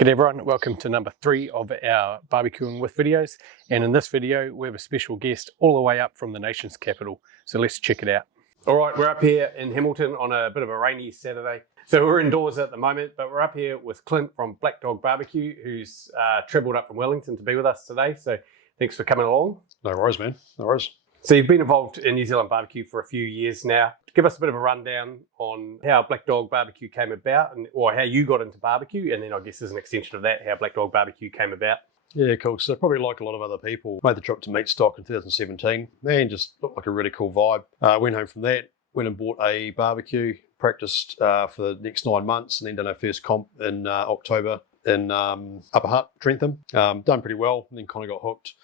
G'day everyone, welcome to number 3 of our barbecuing with videos, and in this video we have a special guest all the way up from the nation's capital, so let's check it out. Alright, we're up here in Hamilton on a bit of a rainy Saturday, so we're indoors at the moment, but we're up here with Clint from Black Dog BBQ, who's travelled up from Wellington to be with us today, so thanks for coming along. No worries, man, no worries. So you've been involved in New Zealand barbecue for a few years now. Give us a bit of a rundown on how Black Dog BBQ came about, or how you got into barbecue, and then I guess as an extension of that, how Black Dog BBQ came about. Yeah, cool. So probably like a lot of other people, made the trip to Meat Stock in 2017. Man, just looked like a really cool vibe. Went home from that, went and bought a barbecue, practiced for the next 9 months, and then done our first comp in October in Upper Hutt, Trentham. Done pretty well, and then kind of got hooked.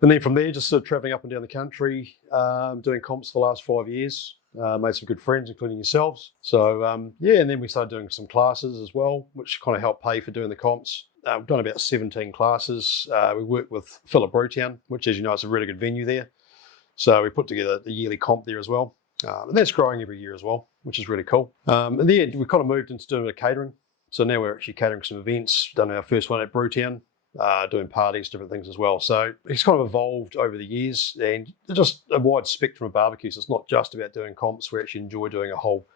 And then from there, just sort of travelling up and down the country, doing comps for the last 5 years. Made some good friends, including yourselves. So yeah, and then we started doing some classes as well, which kind of helped pay for doing the comps. We've done about 17 classes. We worked with Phil at Brewtown, which, as you know, is a really good venue there. So we put together the yearly comp there as well. And that's growing every year as well, which is really cool. And then we kind of moved into doing a catering. So now we're actually catering some events, done our first one at Brewtown. Doing parties, different things as well. So it's kind of evolved over the years, and just a wide spectrum of barbecues. It's not just about doing comps. We actually enjoy doing a whole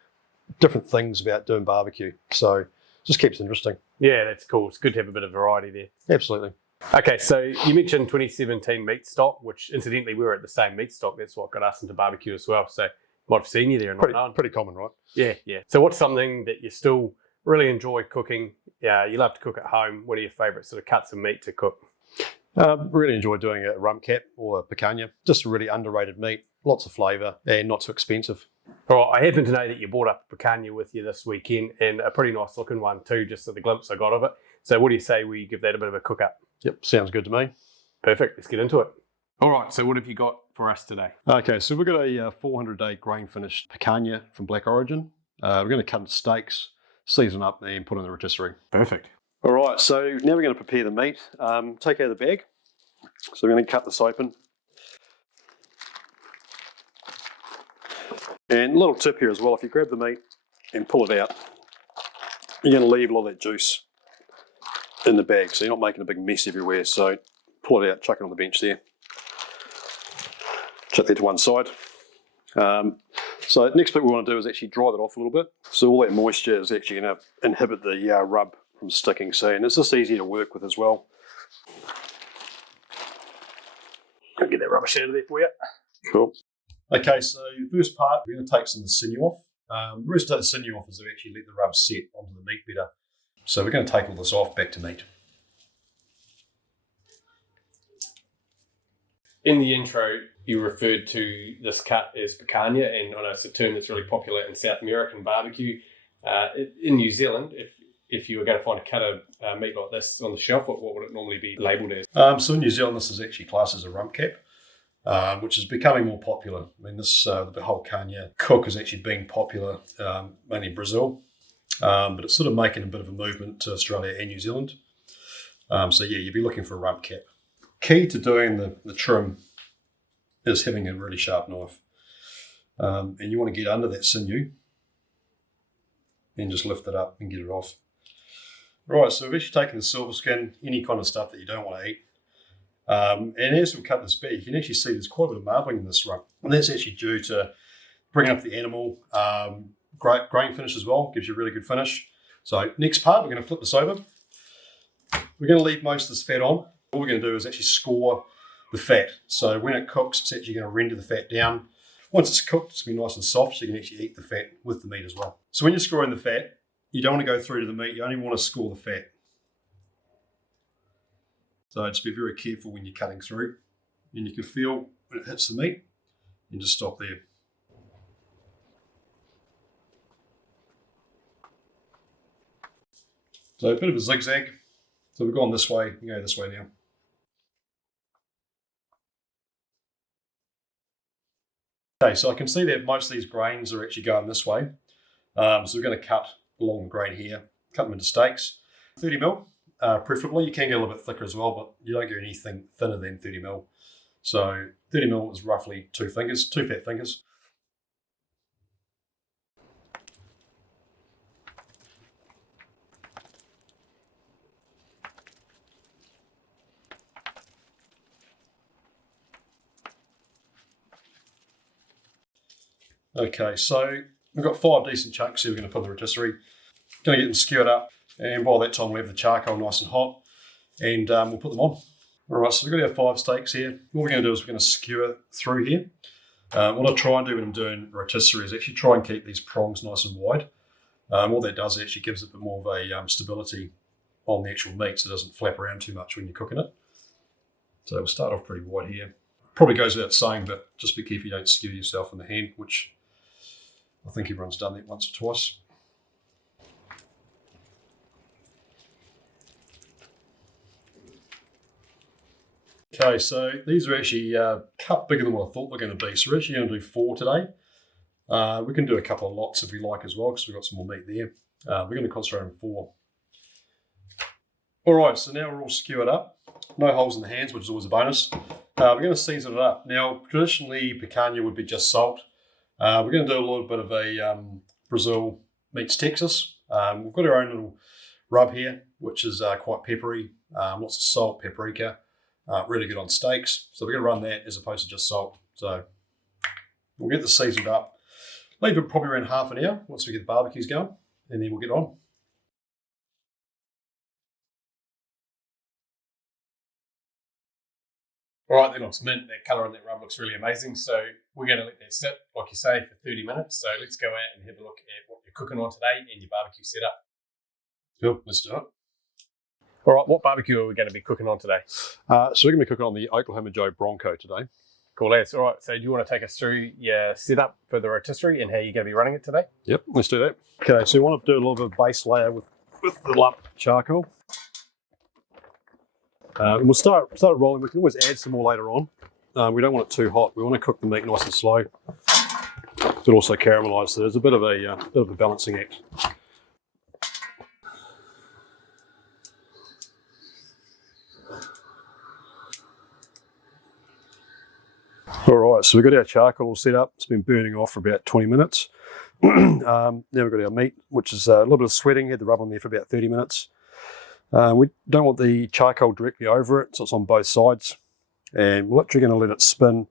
different things about doing barbecue. So it just keeps it interesting. Yeah, that's cool. It's good to have a bit of variety there. Absolutely. Okay, so you mentioned 2017 Meat Stock, which incidentally we were at the same Meat Stock. That's what got us into barbecue as well. So might have seen you there. And pretty common, right? Yeah, yeah. So what's something that you still really enjoy cooking? Yeah, you love to cook at home. What are your favourite sort of cuts of meat to cook? Really enjoy doing a rump cap or a picanha. Just a really underrated meat, lots of flavour and not too expensive. Well, I happen to know that you brought up a picanha with you this weekend, and a pretty nice looking one too, just at the glimpse I got of it. So what do you say we give that a bit of a cook up? Yep, sounds good to me. Perfect, let's get into it. All right, so what have you got for us today? Okay, so we've got a 400-day grain finished picanha from Black Origin. We're going to cut into steaks, season up and put in the rotisserie. Perfect. All right, so now we're going to prepare the meat. Take out the bag. So we're going to cut this open. And a little tip here as well, if you grab the meat and pull it out, you're going to leave a lot of that juice in the bag, so you're not making a big mess everywhere. So pull it out, chuck it on the bench there. Chuck that to one side. So next bit we want to do is actually dry that off a little bit. So all that moisture is actually going to inhibit the rub from sticking. So, and it's just easy to work with as well. I'll get that rubbish out of there for you. Cool. Okay, so the first part, we're going to take some of the sinew off. The reason to take the sinew off is to actually let the rub set onto the meat better. So we're going to take all this off, back to meat. In the intro, you referred to this cut as picanha, and I know it's a term that's really popular in South American barbecue. In New Zealand, if you were going to find a cut of meat like this on the shelf, what would it normally be labelled as? So in New Zealand, this is actually classed as a rump cap, which is becoming more popular. I mean, this the whole carne cook has actually been popular, mainly in Brazil, but it's sort of making a bit of a movement to Australia and New Zealand. So yeah, you'd be looking for a rump cap. Key to doing the trim is having a really sharp knife. And you want to get under that sinew and just lift it up and get it off. Right, so we've actually taken the silver skin, any kind of stuff that you don't want to eat. And as we cut this back, you can actually see there's quite a bit of marbling in this rump. And that's actually due to bringing up the animal. Great grain finish as well, gives you a really good finish. So next part, we're going to flip this over. We're going to leave most of this fat on. What we're going to do is actually score the fat. So when it cooks, it's actually going to render the fat down. Once it's cooked, it's going to be nice and soft, so you can actually eat the fat with the meat as well. So when you're scoring the fat, you don't want to go through to the meat, you only want to score the fat. So just be very careful when you're cutting through. And you can feel when it hits the meat, and just stop there. So a bit of a zigzag. So we've gone this way, we can go this way now. Okay, so I can see that most of these grains are actually going this way. So we're going to cut along the grain here, cut them into steaks. 30 mil, preferably. You can get a little bit thicker as well, but you don't get anything thinner than 30 mil. So 30 mil is roughly 2 fingers, 2 fat fingers. Okay, so we've got 5 decent chunks here we're going to put in the rotisserie. Going to get them skewered up, and by that time we'll have the charcoal nice and hot, and we'll put them on. All right, so we've got our 5 steaks here. What we're going to do is we're going to skewer through here. What I try and do when I'm doing rotisserie is actually try and keep these prongs nice and wide. What that does actually gives it a bit more of a stability on the actual meat, so it doesn't flap around too much when you're cooking it. So we'll start off pretty wide here. Probably goes without saying, but just be careful you don't skew yourself in the hand, which I think everyone's done that once or twice. Okay, so these are actually a cup bigger than what I thought they were going to be. So we're actually going to do 4 today. We can do a couple of lots if we like as well, because we've got some more meat there. We're going to concentrate on 4. All right, so now we're all skewered up. No holes in the hands, which is always a bonus. We're going to season it up. Now, traditionally, picanha would be just salt. We're going to do a little bit of a Brazil meets Texas. We've got our own little rub here, which is quite peppery. Lots of salt, paprika. Really good on steaks. So we're going to run that as opposed to just salt. So we'll get this seasoned up. Leave it probably around half an hour once we get the barbecues going, and then we'll get on. All right, that looks mint. That colour on that rub looks really amazing. So we're going to let that sit, like you say, for 30 minutes. So let's go out and have a look at what you're cooking on today and your barbecue setup. Cool, let's do it. All right, what barbecue are we going to be cooking on today? So we're going to be cooking on the Oklahoma Joe Bronco today. Cool, lads. All right, so do you want to take us through your setup for the rotisserie and how you're going to be running it today? Yep, let's do that. Okay, so we want to do a little bit of base layer with the lump charcoal. And we'll start rolling. We can always add some more later on. We don't want it too hot. We want to cook the meat nice and slow, but also caramelise. So there's a bit of a balancing act. All right, so we've got our charcoal all set up. It's been burning off for about 20 minutes. Now we've got our meat, which is a little bit of sweating. Had the rub on there for about 30 minutes. We don't want the charcoal directly over it, so it's on both sides. And we're literally going to let it spin,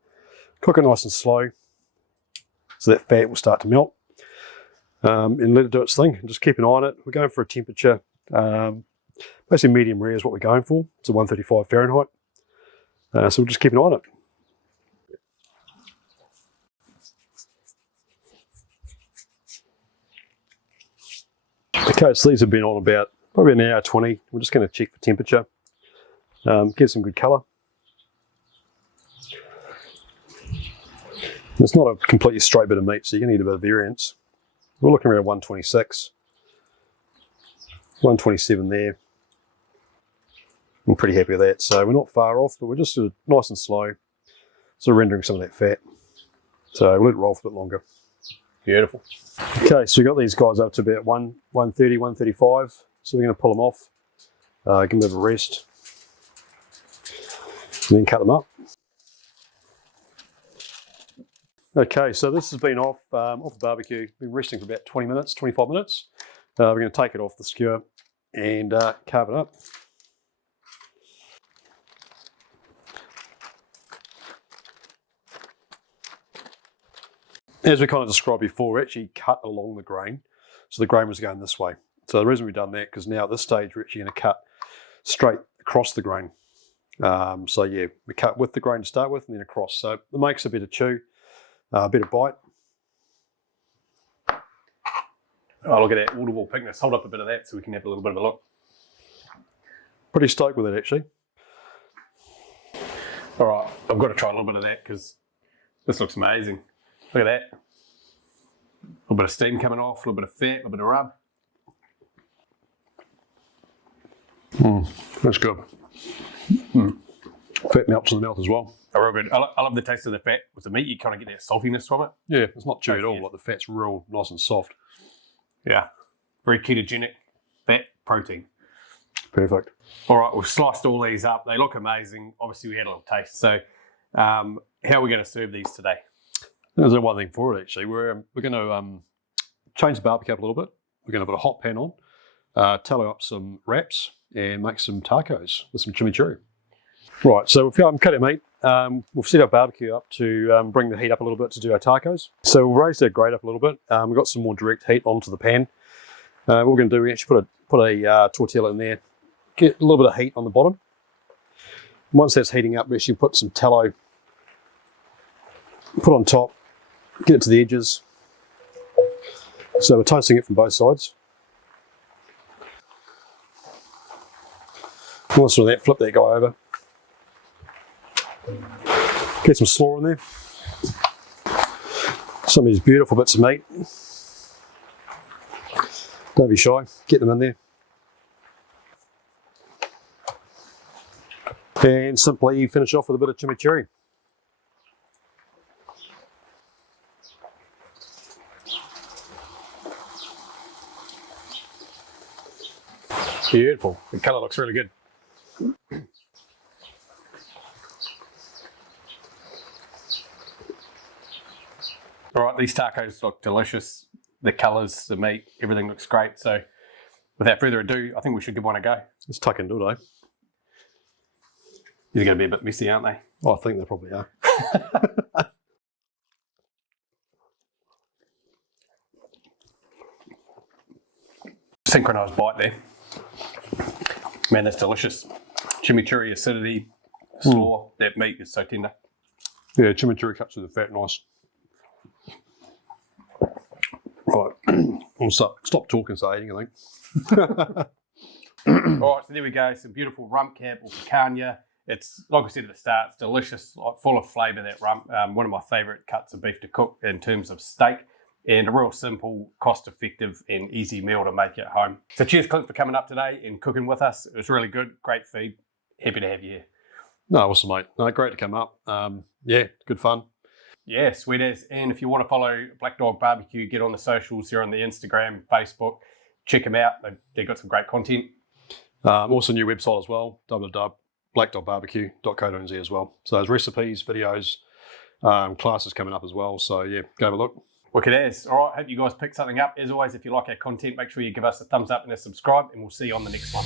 cook it nice and slow, so that fat will start to melt. And let it do its thing. Just keep an eye on it. We're going for a temperature, basically medium rare is what we're going for. It's a 135 Fahrenheit. So we'll just keep an eye on it. Okay, so these have been on about probably an hour 20. We're just going to check for temperature, get some good colour. It's not a completely straight bit of meat, so you're going to need a bit of variance. We're looking around 126, 127 there. I'm pretty happy with that. So we're not far off, but we're just sort of nice and slow, sort of rendering some of that fat. So we'll let it roll for a bit longer. Beautiful. Okay, so we got these guys up to about 130, 135. So we're going to pull them off, give them a bit of a rest, and then cut them up. Okay, so this has been off the barbecue. Been resting for about 20 minutes, 25 minutes. We're going to take it off the skewer and carve it up. As we kind of described before, we actually cut along the grain. So the grain was going this way. So the reason we've done that, because now at this stage, we're actually going to cut straight across the grain. So yeah, we cut with the grain to start with and then across. So it makes a bit of chew, a bit of bite. Oh, look at that audible thickness. Hold up a bit of that so we can have a little bit of a look. Pretty stoked with it, actually. All right, I've got to try a little bit of that because this looks amazing. Look at that. A little bit of steam coming off, a little bit of fat, a little bit of rub. That's good. Fat melts in the mouth as well. Oh, real good. I love the taste of the fat with the meat. You kind of get that saltiness from it. Yeah, it's not chewy at all. Like the fat's real nice and soft. Yeah, very ketogenic fat protein. Perfect. All right, we've sliced all these up. They look amazing. Obviously, we had a little taste. So, how are we going to serve these today? There's only one thing for it, actually. We're going to change the barbecue up a little bit. We're going to put a hot pan on, tallow up some wraps, and make some tacos with some chimichurri. Right, so we've cut our meat. We've set our barbecue up to bring the heat up a little bit to do our tacos. So we've raised our grate up a little bit. We've got some more direct heat onto the pan. What we're going to do, we actually put a tortilla in there, get a little bit of heat on the bottom. Once that's heating up, we actually put some tallow, put on top, get it to the edges. So we're toasting it from both sides. Once we're that, flip that guy over. Get some slaw in there. Some of these beautiful bits of meat. Don't be shy, get them in there. And simply finish off with a bit of chimichurri. Beautiful. The colour looks really good. All right, these tacos look delicious. The colours, the meat, everything looks great. So without further ado, I think we should give one a go. Let's tuck into it, eh? These are going to be a bit messy, aren't they? Oh, I think they probably are. Synchronised bite there. Man, that's delicious. Chimichurri acidity, slaw, that meat is so tender. Yeah, chimichurri cuts through the fat nice. Right, I'll stop talking, so eating, I think. All right, so there we go. Some beautiful rump cap or picanha. It's, like I said at the start, it's delicious, like, full of flavour, that rump. One of my favourite cuts of beef to cook in terms of steak, and a real simple, cost-effective and easy meal to make at home. So cheers, Clint, for coming up today and cooking with us. It was really good, great feed. Happy to have you here. No, awesome, mate. No, great to come up. Yeah, good fun. Yeah, sweet as. And if you want to follow Black Dog BBQ, get on the socials. They're on the Instagram, Facebook. Check them out. They've got some great content. Also new website as well, www.blackdogbarbecue.co.nz as well. So there's recipes, videos, classes coming up as well. So yeah, go have a look. Wicked as. All right, hope you guys picked something up. As always, if you like our content, make sure you give us a thumbs up and a subscribe, and we'll see you on the next one.